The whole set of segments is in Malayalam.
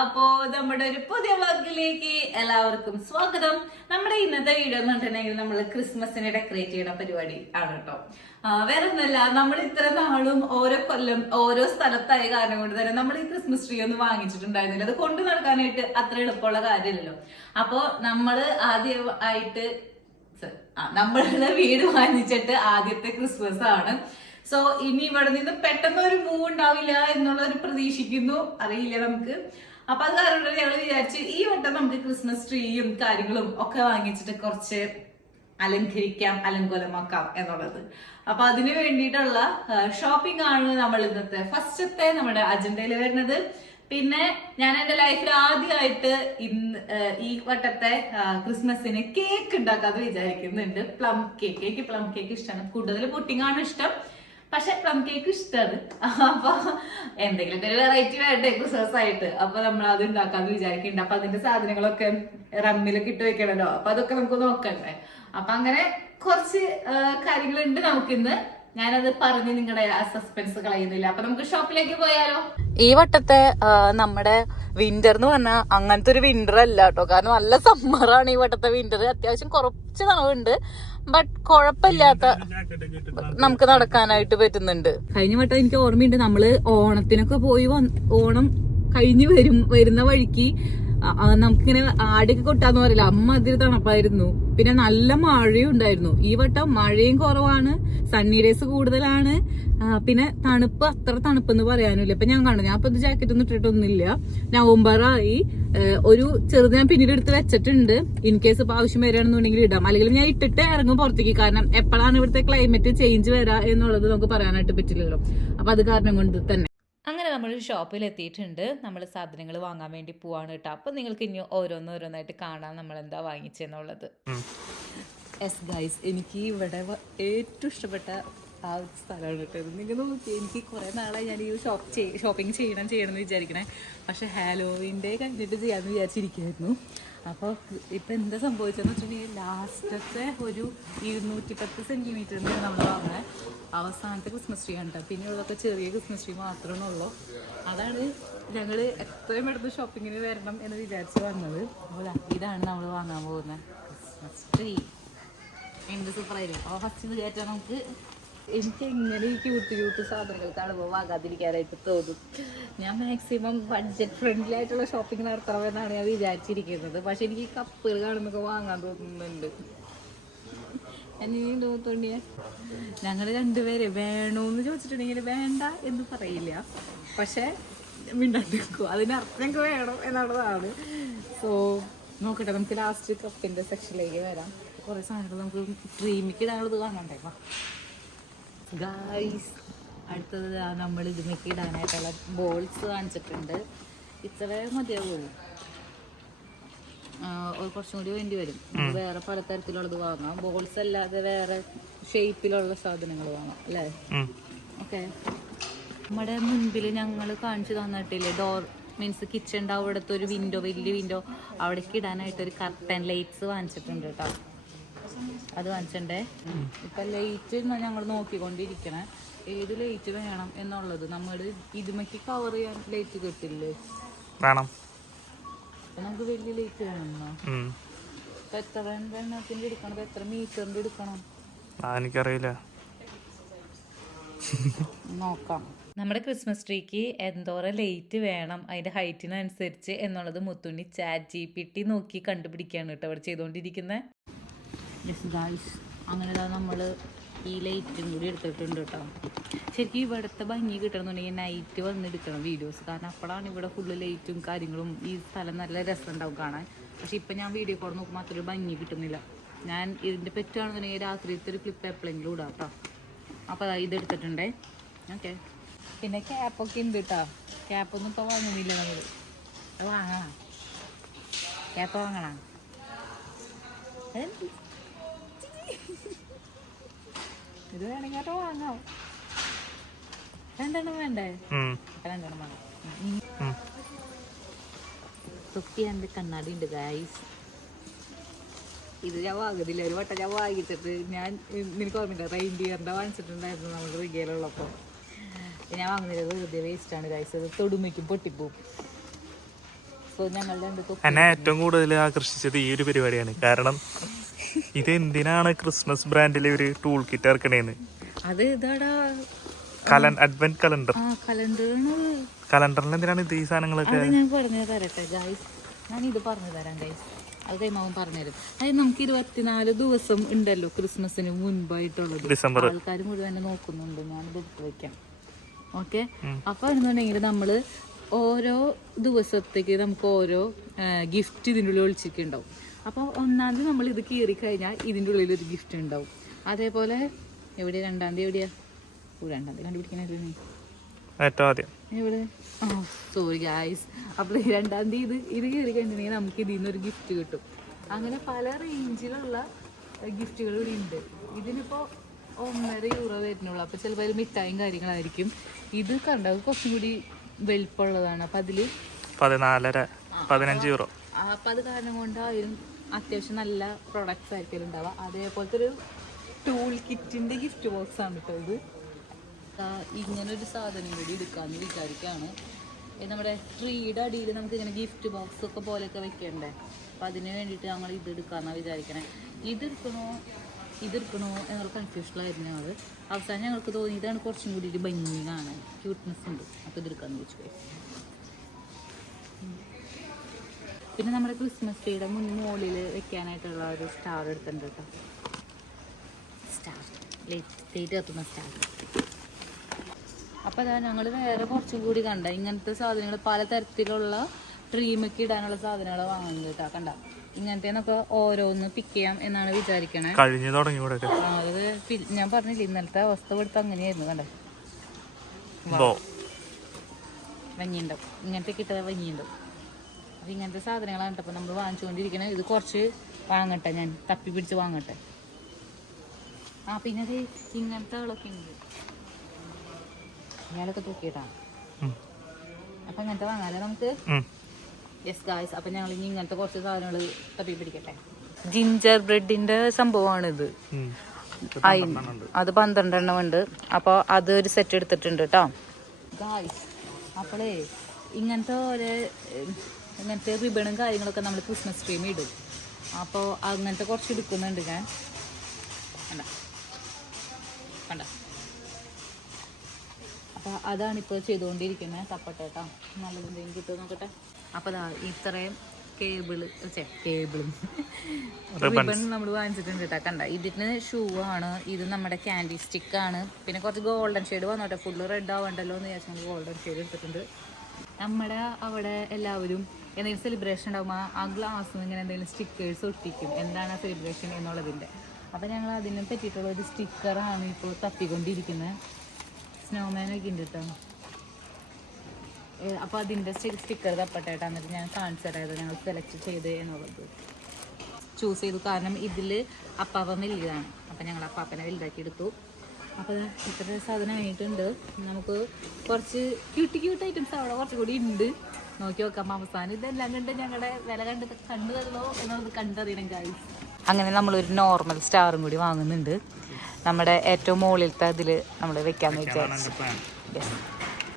അപ്പോ നമ്മുടെ ഒരു പുതിയ വ്ലോഗിലേക്ക് എല്ലാവർക്കും സ്വാഗതം. നമ്മുടെ ഇന്നത്തെ വീഡിയോ എന്ന് പറഞ്ഞിട്ടുണ്ടെങ്കിൽ നമ്മൾ ക്രിസ്മസിനെ ഡെക്കറേറ്റ് ചെയ്യുന്ന പരിപാടി ആണ് കേട്ടോ. വേറെ ഒന്നല്ല, നമ്മൾ ഇത്ര നാളും ഓരോ കൊല്ലം ഓരോ സ്ഥലത്തായ കാരണം കൊണ്ട് തന്നെ നമ്മൾ ഈ ക്രിസ്മസ് ട്രീ ഒന്നും വാങ്ങിച്ചിട്ടുണ്ടായിരുന്നില്ല. അത് കൊണ്ടു നടക്കാനായിട്ട് അത്ര എളുപ്പമുള്ള കാര്യമല്ലല്ലോ. അപ്പോ നമ്മള് ആദ്യമായിട്ട് നമ്മളുടെ വീട് വാങ്ങിച്ചിട്ട് ആദ്യത്തെ ക്രിസ്മസ് ആണ്. സോ ഇനി ഇവിടെ നിന്ന് പെട്ടെന്ന് ഒരു മൂവ് ഉണ്ടാവില്ല എന്നുള്ള ഒരു പ്രതീക്ഷിക്കുന്നു, അറിയില്ല നമുക്ക്. അപ്പൊ അത് കാരണം ഞങ്ങൾ വിചാരിച്ച് ഈ വട്ടം നമുക്ക് ക്രിസ്മസ് ട്രീയും കാര്യങ്ങളും ഒക്കെ വാങ്ങിച്ചിട്ട് കുറച്ച് അലങ്കരിക്കാം, അലങ്കോലമാക്കാം എന്നുള്ളത്. അപ്പൊ അതിനു വേണ്ടിയിട്ടുള്ള ഷോപ്പിംഗ് ആണ് നമ്മൾ ഇന്നത്തെ ഫസ്റ്റത്തെ നമ്മുടെ അജണ്ടയിൽ വരുന്നത്. പിന്നെ ഞാൻ എന്റെ ലൈഫിൽ ആദ്യമായിട്ട് ഈ വട്ടത്തെ ക്രിസ്മസിന് കേക്ക് ഉണ്ടാക്കാതെ വിചാരിക്കുന്നുണ്ട്. Plum cake. എനിക്ക് പ്ലം കേക്ക് ഇഷ്ടമാണ്, കൂടുതൽ പുഡിംഗ് ആണ് ഇഷ്ടം, പക്ഷെ പ്ലം കേക്ക് ഇഷ്ടമാണ്. അപ്പൊ എന്തെങ്കിലും ഒരു വെറൈറ്റി വേണ്ടേ ക്രിസ്മസ് ആയിട്ട്. അപ്പൊ നമ്മൾ അത് ഉണ്ടാക്കാന്ന് വിചാരിക്കുന്നുണ്ട്. അപ്പൊ അതിന്റെ സാധനങ്ങളൊക്കെ റമ്മിലൊക്കെ ഇട്ട് വെക്കണല്ലോ. അപ്പൊ അതൊക്കെ നമുക്ക് നോക്കണ്ടേ. അപ്പൊ അങ്ങനെ കുറച്ച് കാര്യങ്ങളുണ്ട് നമുക്കിന്ന്. ഞാനത് പറഞ്ഞ് നിങ്ങളുടെ ആ സസ്പെൻസ് കളയുന്നില്ല. അപ്പൊ നമുക്ക് ഷോപ്പിലേക്ക് പോയാലോ. ഈ വട്ടത്തെ നമ്മുടെ വിന്റർ എന്ന് പറഞ്ഞാൽ അങ്ങനത്തെ ഒരു വിന്റർ അല്ല കേട്ടോ. കാരണം നല്ല സമ്മറാണ് ഈ വട്ടത്തെ വിന്റർ. അത്യാവശ്യം കുറച്ച് തണവുണ്ട്, ബട്ട് കുഴപ്പമില്ലാത്ത നമുക്ക് നടക്കാനായിട്ട് പറ്റുന്നുണ്ട്. കഴിഞ്ഞ വട്ടം എനിക്ക് ഓർമ്മയുണ്ട്, നമ്മള് ഓണത്തിനൊക്കെ പോയി ഓണം കഴിഞ്ഞ് വരുന്ന വഴിക്ക് നമുക്കിങ്ങനെ ആടിയൊക്കെ കൊട്ടാന്ന് പറയില്ല, അമ്മ അതിൽ തണുപ്പായിരുന്നു. പിന്നെ നല്ല മഴയും ഉണ്ടായിരുന്നു. ഈ വട്ടം മഴയും കുറവാണ്, സണ്ണി ഡേയ്സ് കൂടുതലാണ്. പിന്നെ തണുപ്പ് അത്ര തണുപ്പെന്ന് പറയാനില്ല. ഇപ്പൊ ഞാൻ കാണും, ഞാൻ ഇപ്പൊ ജാക്കറ്റ് ഒന്നും ഇട്ടിട്ടൊന്നുമില്ല. നവംബറായി. ഒരു ചെറുത് ഞാൻ പിന്നീട് എടുത്ത് വെച്ചിട്ടുണ്ട്, ഇൻ കേസ് ഇപ്പൊ ആവശ്യം വരികയാണെന്നുണ്ടെങ്കിൽ ഇടാം. അല്ലെങ്കിൽ ഞാൻ ഇട്ടിട്ട് ഇറങ്ങും പുറത്തേക്ക്. കാരണം എപ്പോഴാണ് ഇവിടുത്തെ ക്ലൈമറ്റ് ചേഞ്ച് വരാ എന്നുള്ളത് നമുക്ക് പറയാനായിട്ട് പറ്റില്ലല്ലോ. അപ്പൊ അത് കാരണം കൊണ്ട് തന്നെ അങ്ങനെ നമ്മൾ ഷോപ്പിൽ എത്തിയിട്ടുണ്ട്. നമ്മൾ സാധനങ്ങൾ വാങ്ങാൻ വേണ്ടി പോവാണ് കേട്ടോ. അപ്പൊ നിങ്ങൾക്ക് ഇനി ഓരോന്നോരോന്നായിട്ട് കാണാം നമ്മൾ എന്താ വാങ്ങിച്ചെന്നുള്ളത്. യെസ് ഗൈസ്, എനിക്ക് ഇവിടെ ഏറ്റവും ഇഷ്ടപ്പെട്ട ആ ഒരു സ്ഥലമാണ് കേട്ടോ. നിങ്ങൾ നോക്കി, എനിക്ക് കുറെ നാളായി ഞാൻ ഈ ഷോപ്പിംഗ് ചെയ്യണം എന്ന് വിചാരിക്കണേ. പക്ഷെ ഹാലോവിൻ്റെ കഴിഞ്ഞിട്ട് ചെയ്യാമെന്ന് വിചാരിച്ചിരിക്കുമായിരുന്നു. അപ്പോൾ ഇപ്പം എന്താ സംഭവിച്ചതെന്ന് വെച്ചിട്ടുണ്ടെങ്കിൽ ലാസ്റ്റത്തെ ഒരു 210 സെൻറ്റിമീറ്ററിന് നമ്മൾ വാങ്ങുന്നത് അവസാനത്തെ ക്രിസ്മസ് ട്രീ ആണ്. പിന്നെ ഉള്ളതൊക്കെ ചെറിയ ക്രിസ്മസ് ട്രീ മാത്രമേ ഉള്ളൂ. അതാണ് ഞങ്ങൾ എത്രയും പെട്ടെന്ന് ഷോപ്പിങ്ങിന് വരണം എന്ന് വിചാരിച്ച് വന്നത്. അപ്പോൾ ഇതാണ് നമ്മൾ വാങ്ങാൻ പോകുന്ന ക്രിസ്മസ് ട്രീ. എന്ത് സൂപ്പറായിരുന്നു. അപ്പോൾ ഫസ്റ്റ് കയറ്റാൻ നമുക്ക്. എനിക്ക് എങ്ങനെ ഈ ക്യൂട്ട് സാധനങ്ങൾ കാണുമ്പോൾ വാങ്ങാതിരിക്കാനായിട്ട് തോന്നും. ഞാൻ മാക്സിമം ബഡ്ജറ്റ് ഫ്രണ്ട്ലി ആയിട്ടുള്ള ഷോപ്പിംഗ് നടത്തണമെന്നാണ് ഞാൻ വിചാരിച്ചിരിക്കുന്നത്. പക്ഷെ എനിക്ക് ഈ കപ്പുകൾ കാണുമ്പോൾ വാങ്ങാൻ തോന്നുന്നുണ്ട്. എന്നെയും തോന്നിയ ഞങ്ങൾ രണ്ടുപേര് വേണമെന്ന് ചോദിച്ചിട്ടുണ്ടെങ്കിൽ വേണ്ട എന്ന് പറയില്ല, പക്ഷെ മിണ്ടാണ്ടിരിക്കും. അതിനർത്ഥം ഞങ്ങൾക്ക് വേണം എന്നുള്ളതാണ്. സോ നോക്കട്ടെ, നമുക്ക് ലാസ്റ്റ് കപ്പിൻ്റെ സെക്ഷനിലേക്ക് വരാം. കുറേ സാധനങ്ങൾ നമുക്ക് ഡ്രീമിക്ക് ഇടാനുള്ളത് വാങ്ങണ്ടേ. ഗായ്സ്, അടുത്തത് നമ്മൾ ഇതിലേക്ക് ഇടാനായിട്ടുള്ള ബോൾസ് കാണിച്ചിട്ടുണ്ട്. ഇത്ര മതിയാവുള്ളൂ, കുറച്ചും കൂടി വേണ്ടി വരും. വേറെ പലതരത്തിലുള്ളത് വാങ്ങാം. ബോൾസ് അല്ലാതെ വേറെ ഷേപ്പിലുള്ള സാധനങ്ങൾ വാങ്ങാം അല്ലേ. ഓക്കെ, നമ്മുടെ മുൻപിൽ ഞങ്ങൾ കാണിച്ചു തന്നിട്ടില്ലേ, ഡോർ മീൻസ് കിച്ചൻ്റെ അവിടുത്തെ ഒരു വിൻഡോ, വലിയ വിൻഡോ, അവിടേക്ക് ഇടാനായിട്ട് ഒരു കർട്ടൻ ലൈറ്റ്സ് വാങ്ങിച്ചിട്ടുണ്ട് കേട്ടോ. അത് വാങ്ങിച്ചിട്ടുണ്ടേ. ഇപ്പൊ ലൈറ്റ് ഞങ്ങൾ നോക്കിക്കൊണ്ടിരിക്കണേ, ഏത് ലൈറ്റ് വേണം എന്നുള്ളത്. നമ്മൾ ഇതുമൊക്കെ കവർ ചെയ്യാൻ ലൈറ്റ് കിട്ടില്ലേ, വേണം. നമുക്ക് വലിയ ലൈറ്റ് വേണമെന്നോ? എത്ര എണ്ണത്തിന്റെ എടുക്കണം, എത്ര മീറ്ററിന്റെ എടുക്കണം എനിക്കറിയില്ല, നോക്കാം. നമ്മുടെ ക്രിസ്മസ് ട്രീക്ക് എന്തോരം ലൈറ്റ് വേണം അതിൻ്റെ ഹൈറ്റിനനുസരിച്ച് എന്നുള്ളത് മുത്തുണ്ണി ChatGPT നോക്കി കണ്ടുപിടിക്കുകയാണ് കേട്ടോ അവിടെ ചെയ്തുകൊണ്ടിരിക്കുന്നത്. യെസ് ഗായ്സ്, അങ്ങനെ നമ്മൾ ഈ ലൈറ്റും കൂടി എടുത്തിട്ടുണ്ട് കേട്ടോ. ശരിക്കും ഇവിടുത്തെ ഭംഗി കിട്ടണമെന്നുണ്ടെങ്കിൽ നൈറ്റ് വന്നെടുക്കണം വീഡിയോസ്. കാരണം അപ്പോഴാണ് ഇവിടെ ഫുള്ള് ലൈറ്റും കാര്യങ്ങളും, ഈ സ്ഥലം നല്ല രസം ഉണ്ടാവും കാണാൻ. പക്ഷെ ഇപ്പം ഞാൻ വീഡിയോ കോൾ നോക്കുമ്പോൾ അത്ര ഭംഗി കിട്ടുന്നില്ല. ഞാൻ ഇതിൻ്റെ പറ്റുകയാണെന്നുണ്ടെങ്കിൽ രാത്രിയിലത്തെ ഒരു ക്ലിപ്പ് എപ്പോഴെങ്കിലും ഇടാം കേട്ടോ. അപ്പോൾ ഇതെടുത്തിട്ടുണ്ടേ. ഓക്കെ, പിന്നെ ക്യാപ്പൊക്കെ ഉണ്ട് കേട്ടോ. ക്യാപ്പൊന്നും ഇപ്പോൾ വാങ്ങുന്നില്ല നമ്മൾ. വാങ്ങണം, ക്യാപ്പ് വാങ്ങണം. ഇത് വേണമെങ്കിൽ കേട്ടോ വാങ്ങാം. രണ്ടെണ്ണം വേണ്ടേ? രണ്ടെണ്ണം വേണം. തൊപ്പി എൻ്റെ കണ്ണാടി ഉണ്ട് ഗൈസ്. ഇത് ഞാൻ വാങ്ങുന്നില്ല. ഒരു വട്ടം ഞാൻ വാങ്ങിച്ചിട്ട് നിനക്ക് ഓർമ്മയില്ല, റെയിൻഡിയറിൻ്റെ വാങ്ങിച്ചിട്ടുണ്ടായിരുന്നു നമ്മുടെ റിഗയിലുള്ളപ്പോൾ. ഞാൻ വാങ്ങുന്നില്ല, വെറുതെ വേസ്റ്റാണ് ഗൈസ്. അത് തൊടുമയ്ക്കും പൊട്ടിപ്പോവും. ഞങ്ങളുടെ എന്നെ ഏറ്റവും കൂടുതൽ ആകർഷിച്ചത് ഈ ഒരു പരിപാടിയാണ്. കാരണം ഇത് എന്തിനാണ് ക്രിസ്മസ് ബ്രാൻഡിലെ ഒരു ടൂൾ കിറ്റ് ഇറക്കണേന്ന്. അത് ഇതാടാ അഡ്വന്റ് കലണ്ടർ. കലണ്ടറിൽ എന്തിനാണ് ഇത് ഈ സാധനങ്ങളൊക്കെ? ഞാൻ പറഞ്ഞു തരട്ടെ ഗൈസ്, ഞാൻ ഇത് പറഞ്ഞു തരാം ഗൈസ്, അത് കൈമാവൻ പറഞ്ഞുതരും. അതായത് നമുക്ക് 24 ദിവസം ഉണ്ടല്ലോ ക്രിസ്മസിന് മുൻപായിട്ടുള്ളത്. ഡിസംബർ ആൾക്കാർ മുഴുവൻ നോക്കുന്നുണ്ട്. ഞാനിത് എടുത്ത് വെക്കാം. ഓക്കെ, അപ്പൊ എന്നുണ്ടെങ്കിൽ നമ്മള് ഓരോ ദിവസത്തേക്ക് നമുക്ക് ഓരോ ഗിഫ്റ്റ് ഇതിൻ്റെ ഉള്ളിൽ ഒളിച്ചിട്ടുണ്ടാവും. അപ്പോൾ ഒന്നാം തീയതി നമ്മൾ ഇത് കീറി കഴിഞ്ഞാൽ ഇതിൻ്റെ ഉള്ളിൽ ഒരു ഗിഫ്റ്റ് ഉണ്ടാവും. അതേപോലെ എവിടെയാ 2-ാം തീയതി, എവിടെയാ 2-ാം തീയതി കണ്ടുപിടിക്കണേ ഏറ്റവും ആദ്യം എവിടെ? Sorry guys. അപ്പോൾ 2-ാം തീയതി ഇത് കയറി കഴിഞ്ഞിട്ടുണ്ടെങ്കിൽ നമുക്ക് ഇതിൽ നിന്നൊരു ഗിഫ്റ്റ് കിട്ടും. അങ്ങനെ പല റേഞ്ചിലുള്ള ഗിഫ്റ്റുകൾ ഇവിടെ ഉണ്ട്. ഇതിനിപ്പോൾ €1.5 വരുന്നുള്ളൂ. അപ്പോൾ ചിലപ്പോൾ അതിൽ മിഠായും കാര്യങ്ങളായിരിക്കും. ഇത് കണ്ടത് കുറച്ചും കൂടി വലിപ്പമുള്ളതാണ്. അപ്പം അതിൽ €14.15. അപ്പം അത് കാരണം കൊണ്ടായാലും അത്യാവശ്യം നല്ല പ്രൊഡക്ട്സ് ആയിരിക്കും ഉണ്ടാവുക. അതേപോലത്തെ ഒരു ടൂൾ കിറ്റിൻ്റെ ഗിഫ്റ്റ് ബോക്സ് ആണ് കേട്ടോ ഇത്. ഇങ്ങനൊരു സാധനം കൂടി എടുക്കാമെന്ന് വിചാരിക്കുകയാണ്. നമ്മുടെ ട്രീയുടെ അടിയിൽ നമുക്ക് ഇങ്ങനെ ഗിഫ്റ്റ് ബോക്സ് ഒക്കെ പോലെയൊക്കെ വെക്കണ്ടേ. അപ്പം അതിന് വേണ്ടിയിട്ട് ഞങ്ങൾ ഇത് എടുക്കാമെന്നാണ് വിചാരിക്കണേ. ഇതെടുക്കണോ എന്നുള്ള കൺഫ്യൂഷനിലായിരുന്നു ഞങ്ങൾ. അവസാനം ഞങ്ങൾക്ക് തോന്നിയതാണ് കുറച്ചും കൂടി ഒരു ഭംഗി കാണാൻ, ക്യൂട്ട്നെസ് ഉണ്ട്. അപ്പോൾ ഇതെടുക്കാമെന്ന് വെച്ചു പോയി. പിന്നെ നമ്മുടെ ക്രിസ്മസ് ട്രീയുടെ മുകളിൽ വെക്കാനായിട്ടുള്ള ഒരു സ്റ്റാർ എടുത്തിട്ടുണ്ട് കേട്ടോ. സ്റ്റാർ ലൈറ്റ് കത്തുന്ന സ്റ്റാർ. അപ്പോൾ അതാ ഞങ്ങൾ വേറെ കുറച്ചും കൂടി കണ്ട ഇങ്ങനത്തെ സാധനങ്ങൾ, പലതരത്തിലുള്ള ട്രീമൊക്കെ ഇടാനുള്ള സാധനങ്ങൾ വാങ്ങുന്നത് കേട്ടോ. കണ്ട ഇങ്ങനത്തേന്നൊക്കെ ഓരോന്ന് പിക്ക് ചെയ്യാം എന്നാണ് വിചാരിക്കണേ. അത് ഞാൻ പറഞ്ഞില്ല, ഇന്നലത്തെ അവസ്ഥ എടുത്ത് അങ്ങനെയായിരുന്നു. കണ്ടേ വഞ്ഞിയുണ്ടാവും, ഇങ്ങനത്തെ കിട്ടുക വഞ്ഞിയുണ്ടാവും. അപ്പം ഇങ്ങനത്തെ സാധനങ്ങളാണ് കേട്ടോ നമ്മൾ വാങ്ങിച്ചുകൊണ്ടിരിക്കണേ. ഇത് കുറച്ച് വാങ്ങട്ടെ, ഞാൻ തപ്പി പിടിച്ച് വാങ്ങട്ടെ. പിന്നെ അത് ഇങ്ങനത്തെ ആളൊക്കെ ഉണ്ട്, ഇയാളൊക്കെ തൂക്കിയിട്ടാണ്. അപ്പം ഇങ്ങനത്തെ വാങ്ങാലോ നമുക്ക്. യെസ് ഗായ്സ്, അപ്പം ഞങ്ങൾ ഇനി ഇങ്ങനത്തെ കുറച്ച് സാധനങ്ങൾ തപ്പി പിടിക്കട്ടെ. ജിഞ്ചർ ബ്രെഡിന്റെ സംഭവമാണിത്. അത് 12 എണ്ണം ഉണ്ട്. അപ്പോൾ അത് ഒരു സെറ്റ് എടുത്തിട്ടുണ്ട് കേട്ടോ ഗായ്സ്. അപ്പോളേ ഇങ്ങനത്തെ റിബണും കാര്യങ്ങളൊക്കെ നമ്മൾ ക്രിസ്മസ് ട്രീം ഇടും. അപ്പോൾ അങ്ങനത്തെ കുറച്ച് എടുക്കുന്നുണ്ട് ഞാൻ. കണ്ട അപ്പോൾ അതാണിപ്പോൾ ചെയ്തുകൊണ്ടിരിക്കുന്നത്. തപ്പട്ടെ കേട്ടോ, നല്ലതെന്തെങ്കിലും കിട്ടുമോ നോക്കട്ടെ. അപ്പോൾ ഇത്രയും കേബിളും റിബൺ നമ്മൾ വാങ്ങിച്ചിട്ടുണ്ട് കേട്ടോ. കണ്ട ഇതിന് ഷൂ ആണ്, ഇത് നമ്മുടെ ക്യാൻഡി സ്റ്റിക്കാണ്. പിന്നെ കുറച്ച് ഗോൾഡൻ ഷെയ്ഡ് വന്നോട്ടെ, ഫുള്ള് റെഡ് ആവണ്ടല്ലോ എന്ന് വിചാരിച്ചാൽ ഗോൾഡൻ ഷെയ്ഡ് എടുത്തിട്ടുണ്ട്. നമ്മുടെ അവിടെ എല്ലാവരും എന്തെങ്കിലും സെലിബ്രേഷൻ ഉണ്ടാകുമ്പോൾ ആ ഗ്ലാസ്സിൽ ഇങ്ങനെ എന്തെങ്കിലും സ്റ്റിക്കേഴ്സ് ഒട്ടിക്കും, എന്താണ് ആ സെലിബ്രേഷൻ എന്നുള്ളതിൻ്റെ. അപ്പോൾ ഞങ്ങൾ അതിനെ പറ്റിയിട്ടുള്ള ഒരു സ്റ്റിക്കറാണ് ഇപ്പോൾ തപ്പിക്കൊണ്ടിരിക്കുന്നത്. സ്നോമാനൊക്കെ ഉണ്ട് കേട്ടോ. അപ്പോൾ അതിൻ്റെ സ്റ്റിക്കർ തപ്പട്ടെ കേട്ടോ. എന്നിട്ട് ഞാൻ കാണിച്ചു തരാം ഞങ്ങൾ സെലക്ട് ചെയ്ത് എന്നുള്ളത് ചൂസ് ചെയ്തു. കാരണം ഇതിൽ അപ്പാപ്പൻ വലുതാണ്, അപ്പം ഞങ്ങൾ അപ്പാപ്പനെ വലുതാക്കി എടുത്തു. അപ്പോൾ ഇത്ര സാധനം ആയിട്ടുണ്ട്. നമുക്ക് കുറച്ച് ക്യൂട്ട് ഐറ്റംസ് അവിടെ കുറച്ചുകൂടി ഉണ്ട്, നോക്കി നോക്കാം. അവസാനം ഇതെല്ലാം കണ്ട് ഞങ്ങളുടെ വില കണ്ടു തരുമോ എന്നുള്ളത് കണ്ടറിയണം ഗൈസ്. അങ്ങനെ നമ്മളൊരു നോർമൽ സ്റ്റാറും കൂടി വാങ്ങുന്നുണ്ട്. നമ്മുടെ ഏറ്റവും മുകളിലത്തെ ഇതിൽ നമ്മൾ വെക്കാമെന്ന് വിചാരിച്ചു.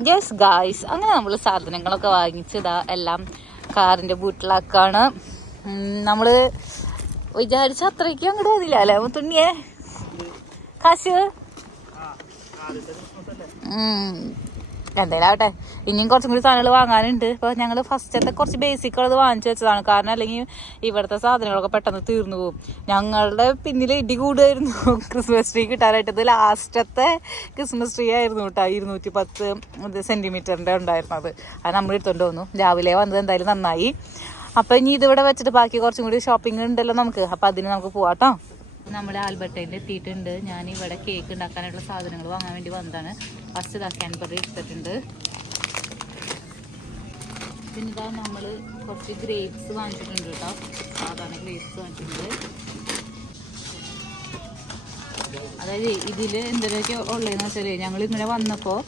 യെസ് ഗായ്സ്, അങ്ങനെ നമ്മൾ സാധനങ്ങളൊക്കെ വാങ്ങിച്ചതാ എല്ലാം കാറിൻ്റെ ബൂട്ടിലാക്കാണ്. നമ്മൾ വിചാരിച്ച അത്രയ്ക്ക് അങ്ങോട്ട് വന്നില്ല അല്ലേ തുണിയേ കാശ്. എന്തായാലും ആവട്ടെ, ഇനിയും കുറച്ചും കൂടി സാധനങ്ങൾ വാങ്ങാനുണ്ട്. അപ്പോൾ ഞങ്ങൾ ഫസ്റ്റത്തെ കുറച്ച് ബേസിക്കുള്ളത് വാങ്ങിച്ചു വെച്ചതാണ്. കാരണം അല്ലെങ്കിൽ ഇവിടുത്തെ സാധനങ്ങളൊക്കെ പെട്ടെന്ന് തീർന്നു പോകും. ഞങ്ങളുടെ പിന്നിൽ ഇടി കൂടുമായിരുന്നു ക്രിസ്മസ് ട്രീ കിട്ടാനായിട്ട്. ഇത് ലാസ്റ്റത്തെ ക്രിസ്മസ് ട്രീ ആയിരുന്നു കേട്ടോ, 210 സെൻറ്റിമീറ്ററിൻ്റെ ഉണ്ടായിരുന്നത്. അത് നമ്മൾ എടുത്തുകൊണ്ട് വന്നു. രാവിലെ വന്നത് എന്തായാലും നന്നായി. അപ്പോൾ ഇനി ഇതിവിടെ വെച്ചിട്ട് ബാക്കി കുറച്ചും കൂടി ഷോപ്പിംഗ് ഉണ്ടല്ലോ നമുക്ക്. അപ്പോൾ അതിന് നമുക്ക് പോവാം കേട്ടോ. നമ്മൾ ആൽബർട്ടയിൽ എത്തിയിട്ടുണ്ട്. ഞാൻ ഇവിടെ കേക്ക് ഉണ്ടാക്കാനായിട്ടുള്ള സാധനങ്ങൾ വാങ്ങാൻ വേണ്ടി വന്നതാണ്. ഫസ്റ്റ് കാൻബറി എടുത്തിട്ടുണ്ട്. പിന്നെ ഇതാ നമ്മൾ കുറച്ച് ഗ്രേപ്സ് വാങ്ങിച്ചിട്ടുണ്ട് കേട്ടോ. സാധാരണ ഗ്രേപ്സ് വാങ്ങിച്ചിട്ടുണ്ട്. അതായത് ഇതിൽ എന്തൊക്കെ ഉള്ളതെന്ന് വെച്ചാൽ ഞങ്ങൾ ഇങ്ങനെ വന്നപ്പോൾ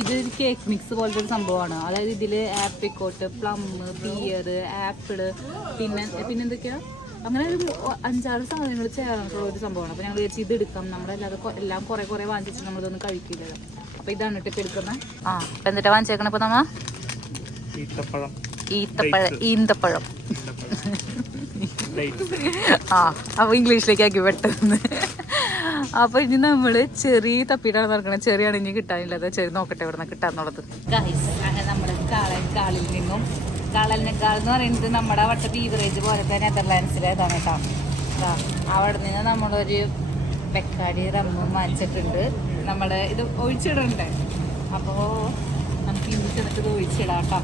ഇതൊരു കേക്ക് മിക്സ് പോലത്തെ ഒരു സംഭവമാണ്. അതായത് ഇതിൽ ആപ്രിക്കോട്ട്, പ്ലം, പിയർ, ആപ്പിള്, പിന്നെന്തൊക്കെയാ അങ്ങനെ ഒരു 5-6 സാധനങ്ങൾ ചേർന്നിട്ടുള്ള ഒരു സംഭവമാണ്. അപ്പോൾ ഞങ്ങൾ വിചാരിച്ച് ഇത് എടുക്കാം. നമ്മളല്ലാതെ എല്ലാം കുറേ വാങ്ങിച്ചിട്ട് നമ്മളിതൊന്നും കഴിക്കില്ലല്ലോ. അപ്പോൾ ഇതാണ് ഇട്ടിട്ട് എടുക്കുന്നത്. അപ്പം എന്നിട്ട് വാങ്ങിച്ചേക്കണം. ഇപ്പോൾ ഈന്തപ്പഴം. ആ അപ്പൊ ഇംഗ്ലീഷിലേക്ക് ആക്കി പെട്ടെന്ന്. അപ്പൊ ഇനി നമ്മള് ചെറിയ തപ്പിട്ടാണ് നടക്കണം. ചെറിയാണ് ഇനി കിട്ടാനില്ലാതെ. ചെറിയ നോക്കട്ടെ ഇവിടെ നിന്ന് കിട്ടാന്നുള്ളത്. അങ്ങനെ നമ്മള് കാളിൽ നിന്നും കാളലിനേക്കാൾ എന്ന് പറയുന്നത് നമ്മുടെ അവിടുത്തെ ബീവറേജ് പോലത്തെ നെതർലാൻഡ്സിലേതാണ് കേട്ടോ. അവിടെ നിന്ന് നമ്മളൊരു ബെക്കാരി റമ്മും വാങ്ങിച്ചിട്ടുണ്ട്. നമ്മുടെ ഇത് ഒഴിച്ചിടുന്നുണ്ട്. അപ്പോൾ നമുക്ക് ഇനി ചെന്നിട്ട് ഇത് ഒഴിച്ചിടാം കേട്ടോ.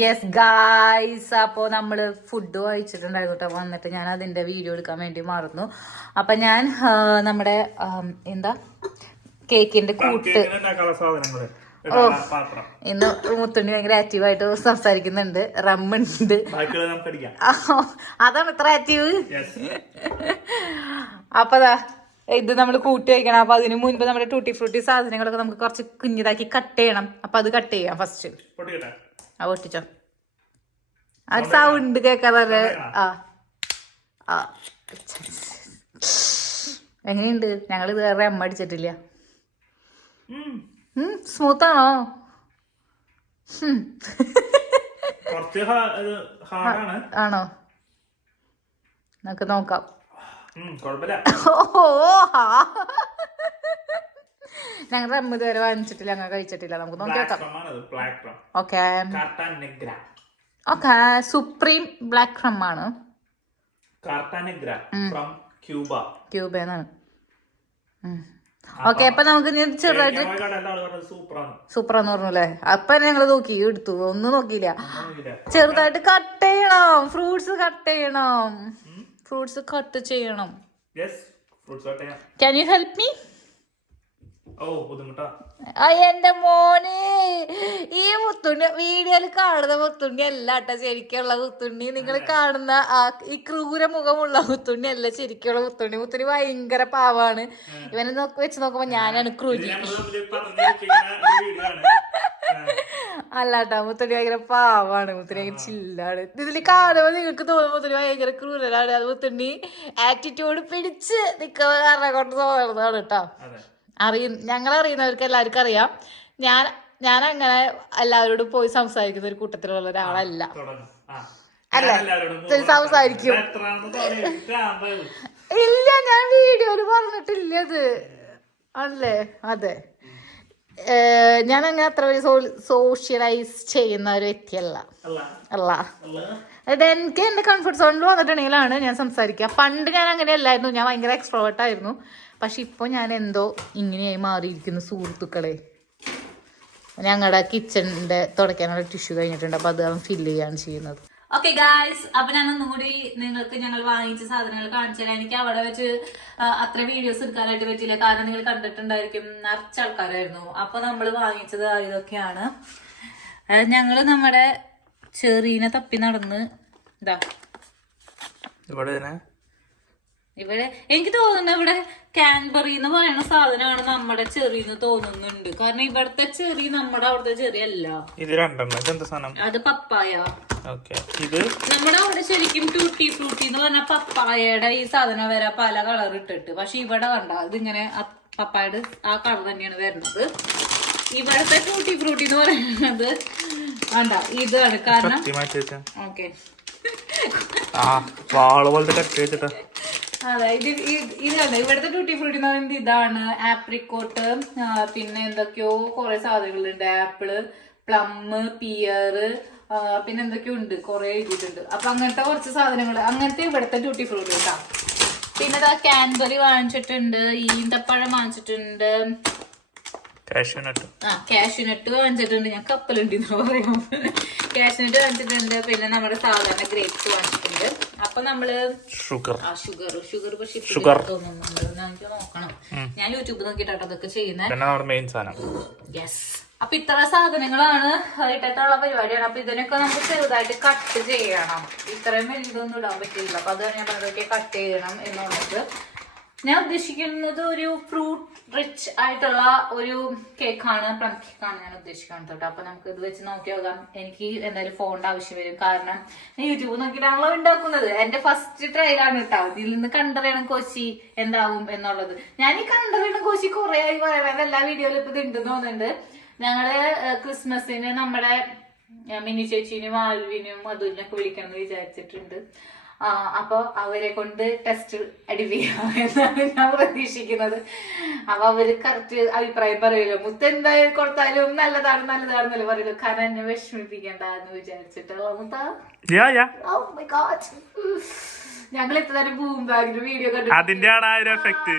യെസ് ഗായ്സ്, അപ്പോൾ നമ്മൾ ഫുഡ് കഴിച്ചിട്ടുണ്ടായിരുന്നു കേട്ടോ. വന്നിട്ട് ഞാൻ അതിൻ്റെ വീഡിയോ എടുക്കാൻ വേണ്ടി മറന്നു. അപ്പം ഞാൻ നമ്മുടെ എന്താ കേക്കിൻ്റെ കൂട്ട്. ഓ ഇന്ന് മുത്തുണ്ണി ഭയങ്കര ആക്റ്റീവായിട്ട് സംസാരിക്കുന്നുണ്ട്. റമ്മുണ്ട്. അതാണ് ഇത്ര ആക്റ്റീവ്. അപ്പൊ ഇത് നമ്മൾ കൂട്ടി വയ്ക്കണം. അപ്പൊ അതിന് മുൻപ് നമ്മുടെ ടൂട്ടി ഫ്രൂട്ടി സാധനങ്ങളൊക്കെ നമുക്ക് കുറച്ച് കുഞ്ഞിതാക്കി കട്ട് ചെയ്യണം. അപ്പൊ അത് കട്ട് ചെയ്യാം ഫസ്റ്റ്. ആ പൊട്ടിച്ചോ. ആ സൗണ്ട് കേക്കാതെ. ആ എങ്ങനെയുണ്ട്? ഞങ്ങൾ ഇത് വേറെ അമ്മ അടിച്ചിട്ടില്ല. സ്മൂത്താണോ? ആണോ? നമുക്ക് നോക്കാം. ഞങ്ങൾ റമ്മ് ഇതുവരെ വാങ്ങിച്ചിട്ടില്ല, ഞങ്ങൾ കഴിച്ചിട്ടില്ല. നമുക്ക് നോക്കിയേക്കാം. Okay okay. Supreme black rum ആണ്. ക്യൂബന്നാണ്. ഓക്കെ, അപ്പൊ നമുക്ക് ചെറുതായിട്ട് സൂപ്പറാന്ന് പറഞ്ഞല്ലേ. അപ്പൊ ഞങ്ങള് നോക്കി എടുത്തു, ഒന്നും നോക്കിയില്ല. ചെറുതായിട്ട് കട്ട് ചെയ്യണം. ഫ്രൂട്ട്സ് കട്ട് ചെയ്യണം. ഫ്രൂട്ട്സ് കട്ട് ചെയ്യണം. Can you help me? എന്റെ മോനെ, ഈ മുത്തുണ്ണി വീഡിയോയിൽ കാണുന്ന മുത്തുണ്ണി അല്ല കേട്ടോ ശരിക്കുള്ള മുത്തുണ്ണി. നിങ്ങൾ കാണുന്ന ഈ ക്രൂര മുഖമുള്ള മുത്തുണ്ണി അല്ല ശരിക്കുള്ള മുത്തുണ്ണി. മുത്തുണ്ണി ഭയങ്കര പാവാണ്. ഇവനെ വെച്ച് നോക്കുമ്പോ ഞാനാണ് ക്രൂരി. അല്ല കേട്ടോ, മുത്തുണ്ണി ഭയങ്കര പാവാണ്. മുത്തുണ്ണി ഭയങ്കര ചില്ലാണ്. ഇതിൽ കാണുമ്പോ നിങ്ങൾക്ക് തോന്നുമ്പോ മുത്തുണ്ണി ഭയങ്കര ക്രൂരലാണ്. അത് മുത്തുണ്ണി ആറ്റിറ്റ്യൂഡ് പിടിച്ച് നിൽക്കുന്ന കാരണം കൊണ്ട് തോന്നുന്നതാണ് കേട്ടോ. ഞങ്ങളറിയുന്നവർക്ക് എല്ലാവർക്കും അറിയാം. ഞാൻ അങ്ങനെ എല്ലാവരോടും പോയി സംസാരിക്കുന്ന ഒരു കൂട്ടത്തിലുള്ള ഒരാളല്ല. അല്ലേ? സംസാരിക്കും. ഇല്ല, ഞാൻ വീഡിയോയില് പറഞ്ഞിട്ടില്ല അത്. അല്ലേ? അതെ. ഞാൻ അങ്ങനെ അത്ര വലിയ സോഷ്യലൈസ് ചെയ്യുന്ന ഒരു വ്യക്തിയല്ല. അല്ല, എനിക്ക് എന്റെ കംഫർട്ട് സോണിൽ വന്നിട്ടുണ്ടെങ്കിലാണ് ഞാൻ സംസാരിക്കുക. പണ്ട് ഞാൻ അങ്ങനെ അല്ലായിരുന്നു. ഞാൻ ഭയങ്കര എക്സ്ട്രോവേർട്ട് ആയിരുന്നു. പക്ഷെ ഇപ്പോൾ ഞാൻ എന്തോ ഇങ്ങനെയായി മാറിയിരിക്കുന്നു സുഹൃത്തുക്കളെ. ഞങ്ങളുടെ കിച്ചണിന്റെ തുടയ്ക്കാനുള്ള ടിഷ്യൂ കഴിഞ്ഞിട്ടുണ്ട്. അപ്പൊ അത് ഫില്ല് ചെയ്യാണ് ചെയ്യുന്നത്. ഓക്കെ ഗായ്സ്, അപ്പൊ ഞാൻ ഒന്നും കൂടി നിങ്ങൾക്ക് ഞങ്ങൾ വാങ്ങിച്ച സാധനങ്ങൾ കാണിച്ചു തരാം. എനിക്ക് അവിടെ വെച്ച് അത്ര വീഡിയോസ് എടുക്കാനായിട്ട് പറ്റില്ല. കാരണം നിങ്ങൾ കണ്ടിട്ടുണ്ടായിരിക്കും, നിറച്ച ആൾക്കാരായിരുന്നു. അപ്പൊ നമ്മൾ വാങ്ങിച്ചത് ഇതൊക്കെയാണ്. ഞങ്ങള് നമ്മുടെ ചെറീനെ തപ്പി നടന്ന് ഇതാ ഇവിടെ എനിക്ക് തോന്നുന്നു ഇവിടെ കാൻബറി എന്ന് പറയുന്ന സാധനമാണ് നമ്മുടെ ചെറിന്ന് തോന്നുന്നുണ്ട്. കാരണം ഇവിടുത്തെ ചെറി നമ്മുടെ അവിടുത്തെ ചെറി അല്ല. അത് പപ്പായ. നമ്മുടെ അവിടെ ശരിക്കും ടൂട്ടി ഫ്രൂട്ടി എന്ന് പറഞ്ഞ പപ്പായയുടെ ഈ സാധനം വരാ പല കളർ ഇട്ടിട്ട്. പക്ഷെ ഇവിടെ കണ്ട ഇതിങ്ങനെ പപ്പായയുടെ ആ കളർ തന്നെയാണ് വരുന്നത്. ഇവിടുത്തെ ടൂട്ടി ഫ്രൂട്ടി എന്ന് പറയുന്നത് വേണ്ട ഇതാണ്. കാരണം ഓക്കെ അതെ, ഇതാണ് ഇവിടുത്തെ ടൂട്ടി ഫ്രൂട്ടി എന്ന് പറയുന്നത്. ഇതാണ് ആപ്രിക്കോട്ട്, പിന്നെ എന്തൊക്കെയോ കുറെ സാധനങ്ങളുണ്ട്. ആപ്പിള്, പ്ലം, പിയർ, പിന്നെ എന്തൊക്കെയോ ഉണ്ട്, കുറെ എഴുതിയിട്ടുണ്ട്. അപ്പൊ അങ്ങനത്തെ കുറച്ച് സാധനങ്ങൾ, അങ്ങനത്തെ ഇവിടുത്തെ ടൂട്ടി ഫ്രൂട്ടി കേട്ടോ. പിന്നെ ഇതാ കാൻബറി വാങ്ങിച്ചിട്ടുണ്ട്, ഈന്തപ്പഴം വാങ്ങിച്ചിട്ടുണ്ട്, കാഷ്യൂനട്ട് വാങ്ങിച്ചിട്ടുണ്ട്. ഞാൻ കപ്പലുണ്ടെന്ന് പറയാം. കാഷ്യൂനട്ട് വാങ്ങിച്ചിട്ടുണ്ട്. പിന്നെ നമ്മുടെ സാധാരണ ഗ്രേപ്സ് വാങ്ങിച്ചിട്ടുണ്ട്. അപ്പൊ നമ്മള് ഷുഗർ പക്ഷെ തോന്നുന്നുണ്ട്, നോക്കണം. ഞാൻ യൂട്യൂബ് നോക്കിയിട്ടോ അതൊക്കെ ചെയ്യുന്നത്. യെസ്. അപ്പൊ ഇത്ര സാധനങ്ങളാണ് ഇട്ടിട്ടുള്ള പരിപാടിയാണ്. അപ്പൊ ഇതിനൊക്കെ നമുക്ക് ചെറുതായിട്ട് കട്ട് ചെയ്യണം. ഇത്രയും വലുതൊന്നും ഇടാൻ പറ്റില്ല. അപ്പൊ അത് ഞാൻ പറഞ്ഞതൊക്കെ കട്ട് ചെയ്യണം എന്നുള്ളത്. ഞാൻ ഉദ്ദേശിക്കുന്നത് ഒരു ഫ്രൂട്ട് റിച്ച് ആയിട്ടുള്ള ഒരു കേക്കാണ്, പ്ലം കേക്കാണ് ഞാൻ ഉദ്ദേശിക്കുന്നത് കേട്ടോ. അപ്പൊ നമുക്ക് ഇത് വെച്ച് നോക്കി നോക്കാം. എനിക്ക് എന്തായാലും ഫോണിന്റെ ആവശ്യം വരും. കാരണം ഞാൻ യൂട്യൂബ് നോക്കിയിട്ടാണല്ലോ ഉണ്ടാക്കുന്നത്. എന്റെ ഫസ്റ്റ് ട്രയലാണ് കേട്ടോ. ഇതിൽ നിന്ന് കണ്ടറിയണം കോശി എന്താവും എന്നുള്ളത്. ഞാൻ ഈ കണ്ടറിയണം കോശി കുറെ ആയി പറയണത്. എല്ലാ വീഡിയോയിലും ഇപ്പൊ ഇത് ഉണ്ടെന്ന് തോന്നുന്നുണ്ട്. ഞങ്ങള് ക്രിസ്മസിന് നമ്മുടെ ഞാൻ മിനി ചേച്ചിനും ആൽവിനും മധുവിനൊക്കെ വിളിക്കണം എന്ന് വിചാരിച്ചിട്ടുണ്ട്. അപ്പൊ അവരെ കൊണ്ട് ടെസ്റ്റ് അടിപ്പിക്കാം എന്നാണ് ഞാൻ പ്രതീക്ഷിക്കുന്നത്. അപ്പൊ അവര് കറക്റ്റ് അഭിപ്രായം പറയുമല്ലോ. മുത്ത് എന്തായാലും കൊടുത്താലും നല്ലതാണെന്നല്ലേ പറയുള്ളൂ. കാരണം എന്നെ വിഷമിപ്പിക്കണ്ട എന്ന് വിചാരിച്ചിട്ടുള്ള മുത്ത. ഞങ്ങൾ ഇത്ര നേരം ബൂം ബാഗിന്റെ വീഡിയോ കണ്ടു. അതിന്റെ ആണ് ആ ഒരു എഫക്ട്.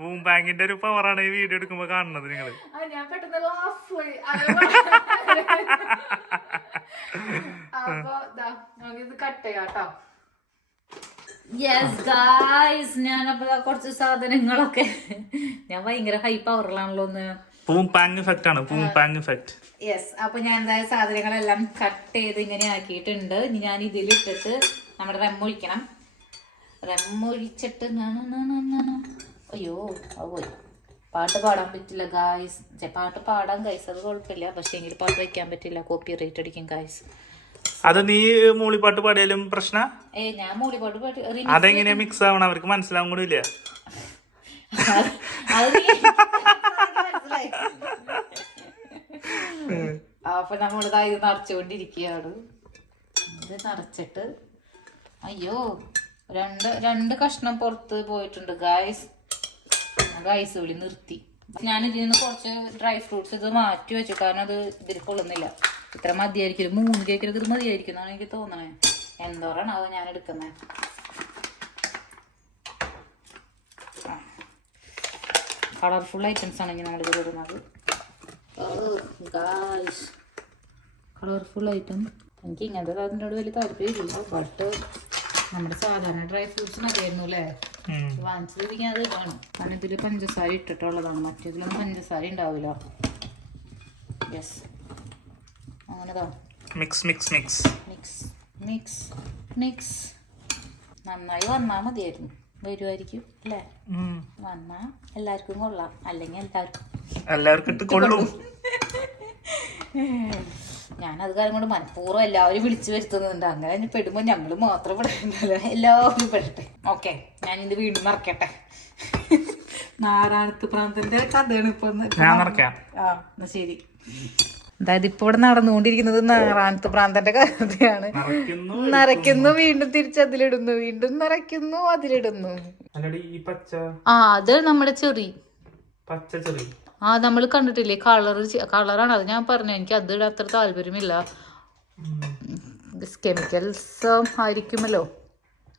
ബൂം ബാങ്കിന്റെ ഒരു പവറാണ് ഈ വീഡിയോ എടുക്കുമ്പോ കാണുന്നത് നിങ്ങള്. ഞാൻ പെട്ടെന്ന് അപ്പൊ നമുക്കിത് കട്ട് ചെയ്യാം കേട്ടോ. യെസ് ഗായ്സ്, ഞാനപ്പോ കുറച്ച് സാധനങ്ങളൊക്കെ ഞാൻ ഭയങ്കര ഹൈ പവറിലാണല്ലോ ഒന്ന്. യെസ്, അപ്പൊ ഞാൻ എന്തായാലും സാധനങ്ങളെല്ലാം കട്ട് ചെയ്ത് ഇങ്ങനെ ആക്കിയിട്ടുണ്ട്. ഇനി ഞാൻ ഇതിലിട്ടിട്ട് നമ്മുടെ റമ്മൊഴിക്കണം. റമ്മൊഴിച്ചിട്ട് അയ്യോ അത് പോയി. പാട്ട് പാടാൻ പറ്റില്ല ഗായ്സ്. പാട്ട് പാടാൻ ഗൈസ് അത് കുഴപ്പമില്ല, പക്ഷെ എങ്കിൽ പാട്ട് വയ്ക്കാൻ പറ്റില്ല, കോപ്പി റേറ്റ് അടിക്കും ഗായ്സ്. അത് നീ മൂളിപ്പാട്ട് പാടിയാലും പ്രശ്ന? ഞാൻ മൂളിപ്പാട്ട് പാടി അതെങ്ങനെയാ മിക്സ് ആവണം? അവർക്ക് മനസ്സിലാവും കൂടി ഇല്ല. അപ്പൊ നമ്മളിതാ ഇത് നിറച്ചുകൊണ്ടിരിക്കുകയാണ്. ഇത് നിറച്ചിട്ട് അയ്യോ രണ്ട് കഷ്ണം പുറത്ത് പോയിട്ടുണ്ട് ഗായ്സ്. ഗായ്സ് വിളി നിർത്തി. ഞാൻ ഇതിൽ നിന്ന് കുറച്ച് ഡ്രൈ ഫ്രൂട്ട്സ് ഇത് മാറ്റി വെച്ചു, കാരണം അത് ഇതിൽ കൊള്ളുന്നില്ല. ഇത്ര മതിയായിരിക്കും, 3 കേക്കിന് ഇത് മതിയായിരിക്കും എന്നാണ് എനിക്ക് തോന്നണേ. എന്തോരാണ് അത് ഞാൻ എടുക്കുന്നത്. കളർഫുൾ ഐറ്റംസ് ആണെങ്കിൽ നമ്മളിത് ഇടുന്നത്. കളർഫുൾ ഐറ്റം എനിക്ക് ഇങ്ങനത്തെ അതിനോട് വലിയ താല്പര്യമില്ല. ബട്ട് നമ്മുടെ സാധാരണ ഡ്രൈ ഫ്രൂട്ട്സ് മതിയായിരുന്നു അല്ലേ? വാങ്ങിച്ചിരിക്കാൻ അത് കാണും. കാരണം ഇതിൽ പഞ്ചസാര ഇട്ടിട്ടുള്ളതാണ്, മറ്റേതിലൊന്നും പഞ്ചസാര ഉണ്ടാവില്ല. യെസ്, അങ്ങനെതാ mix mix mix mix mix mix. നന്നായി വന്നാൽ മതിയായിരുന്നു. വരുമായിരിക്കും അല്ലേ? വന്നാ എല്ലാവർക്കും കൊള്ളാം, അല്ലെങ്കിൽ എല്ലാവർക്കും കൊള്ളും. ഞാനത് കാര്യം കൊണ്ട് മനഃപൂർവ്വം എല്ലാവരും വിളിച്ചു വരുത്തുന്നുണ്ട്. അങ്ങനെ പെടുമ്പോൾ ഞങ്ങൾ മാത്രം പെടുന്നില്ല, എല്ലാവരും പെടട്ടെ. ഓക്കെ, ഞാനിത് വീണ്ടും നിറക്കട്ടെ. നാരായണത്ത് പ്രാന്തന്റെ കഥയാണ് ഇപ്പൊ. എന്നാ ശരി. അതായത് ഇപ്പൊ ഇവിടെ നടന്നുകൊണ്ടിരിക്കുന്നത് നാരായണത്ത് പ്രാന്തന്റെ കഥയാണ്. നിറയ്ക്കുന്നു, വീണ്ടും തിരിച്ചതിലിടുന്നു, വീണ്ടും നിറയ്ക്കുന്നു, അതിലിടുന്നു. അത് നമ്മുടെ ചെറി. നമ്മൾ കണ്ടിട്ടില്ലേ കളറാണ് അത്. ഞാൻ പറഞ്ഞു എനിക്ക് അത് ഇടാൻ അത്ര താല്പര്യമില്ല, കെമിക്കൽസ് ആയിരിക്കുമല്ലോ.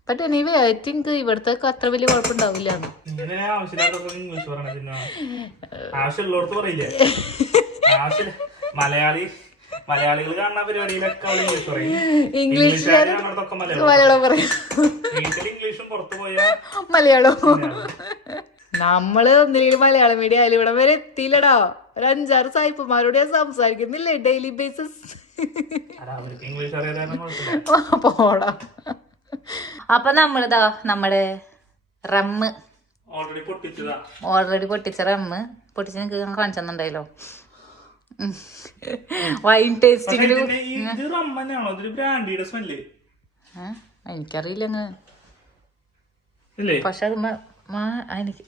ബട്ട് എനിവേ ഐ തിങ്ക് ഇവിടത്തെ അത്ര വലിയ കുഴപ്പമുണ്ടാവില്ല. മലയാളം പറയും. മലയാളം നമ്മള് ഒന്നിലും മലയാളം മീഡിയം ആയാലും ഇവിടെ വരെ എത്തിയില്ലടാ. ഒരു 5-6 സായിപ്പന്മാരോട് ഞാൻ സംസാരിക്കുന്നില്ലേ ഡെയിലി ബേസിസ്. പോടാ. അപ്പൊ നമ്മളിതാ നമ്മുടെ റമ്മ് ഓൾറെഡി പൊട്ടിച്ച റമ്മ് പൊട്ടിച്ച് നിങ്ങൾക്ക് കാണിച്ചെന്നുണ്ടായല്ലോ. വൈൻ ടേസ്റ്റിങ്ങില് എനിക്കറിയില്ല അങ്ങ്. പക്ഷെ അത് എനിക്ക്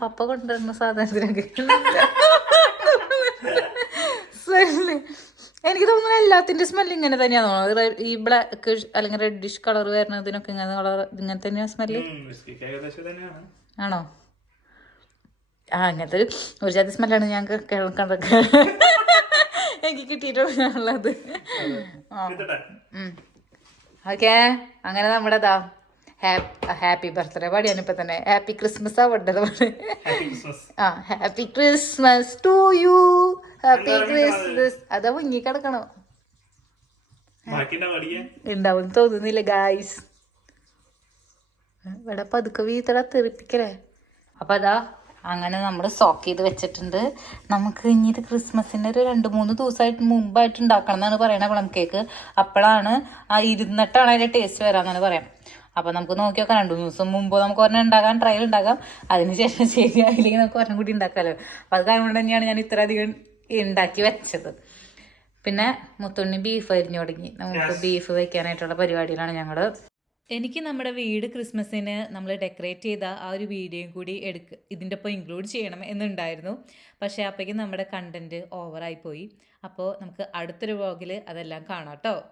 പപ്പ കൊണ്ടുവരുന്ന സാധനത്തിനൊക്കെ സ്മെല്ല് എനിക്ക് തോന്നുന്നു എല്ലാത്തിന്റെ സ്മെല്ല് ഇങ്ങനെ തന്നെയാണോ? ഈ ബ്ലാക്ക് അല്ലെങ്കിൽ റെഡിഷ് കളർ വരുന്നതിനൊക്കെ ഇങ്ങനെ തന്നെയാ സ്മെല്ല് ആണോ? അങ്ങനത്തെ ഒരു ജാതി സ്മെല്ലാണ് ഞാൻ കണ്ടത്, എനിക്ക് കിട്ടിയിട്ടുള്ളത്. ഓക്കെ, അങ്ങനെ നമ്മുടെ ഹാപ്പി ബർത്ത്ഡേ പാടിയാണ് ഇപ്പൊ തന്നെ. ഹാപ്പി ക്രിസ്മസ് ആവട്ടത്. Happy Christmas to you, happy Christmas. അതാ മുങ്ങി കിടക്കണോ? ഉണ്ടാവും തോന്നുന്നില്ല ഗായ്സ്. ഇവിടെ പതുക്കെ വീത്തട തെറിപ്പിക്കലേ. അപ്പൊ അതാ അങ്ങനെ നമ്മൾ സോക്ക് ചെയ്ത് വെച്ചിട്ടുണ്ട്. നമുക്ക് ഇനി ഇത് ക്രിസ്മസിന്റെ ഒരു 2-3 ദിവസമായിട്ട് മുമ്പായിട്ട് ഉണ്ടാക്കണം എന്നാണ് പറയണത് പ്ലം കേക്ക്. അപ്പോഴാണ് ഇരുന്നിട്ടാണ് അതിന്റെ ടേസ്റ്റ് വരാന്നാണ് പറയാം. അപ്പൊ നമുക്ക് നോക്കി നോക്കാം. 2 ദിവസം മുമ്പ് നമുക്ക് ഒരെണ്ണം ഉണ്ടാക്കാം, ട്രയൽ ഉണ്ടാക്കാം. അതിനുശേഷം ശരിയായില്ലെങ്കിൽ നമുക്ക് ഒരെണ്ണം കൂടി ഉണ്ടാക്കാമല്ലോ. അപ്പൊ അത് കാരണം കൊണ്ട് തന്നെയാണ് ഞാൻ ഇത്ര അധികം ഉണ്ടാക്കി വെച്ചത്. പിന്നെ മുത്തുണ്ണി ബീഫ് അരിഞ്ഞു തുടങ്ങി. നമുക്ക് ബീഫ് വെക്കാനായിട്ടുള്ള പരിപാടിയിലാണ് ഞങ്ങള്. എനിക്ക് നമ്മുടെ വീട് ക്രിസ്മസിന് നമ്മൾ ഡെക്കറേറ്റ് ചെയ്ത ആ ഒരു വീഡിയോയും കൂടി ഇതിൻ്റെ ഒപ്പം ഇൻക്ലൂഡ് ചെയ്യണം എന്നുണ്ടായിരുന്നു. പക്ഷേ അപ്പോഴേക്കും നമ്മുടെ കണ്ടൻറ്റ് ഓവറായിപ്പോയി. അപ്പോൾ നമുക്ക് അടുത്തൊരു വ്ളോഗിൽ അതെല്ലാം കാണാം കേട്ടോ.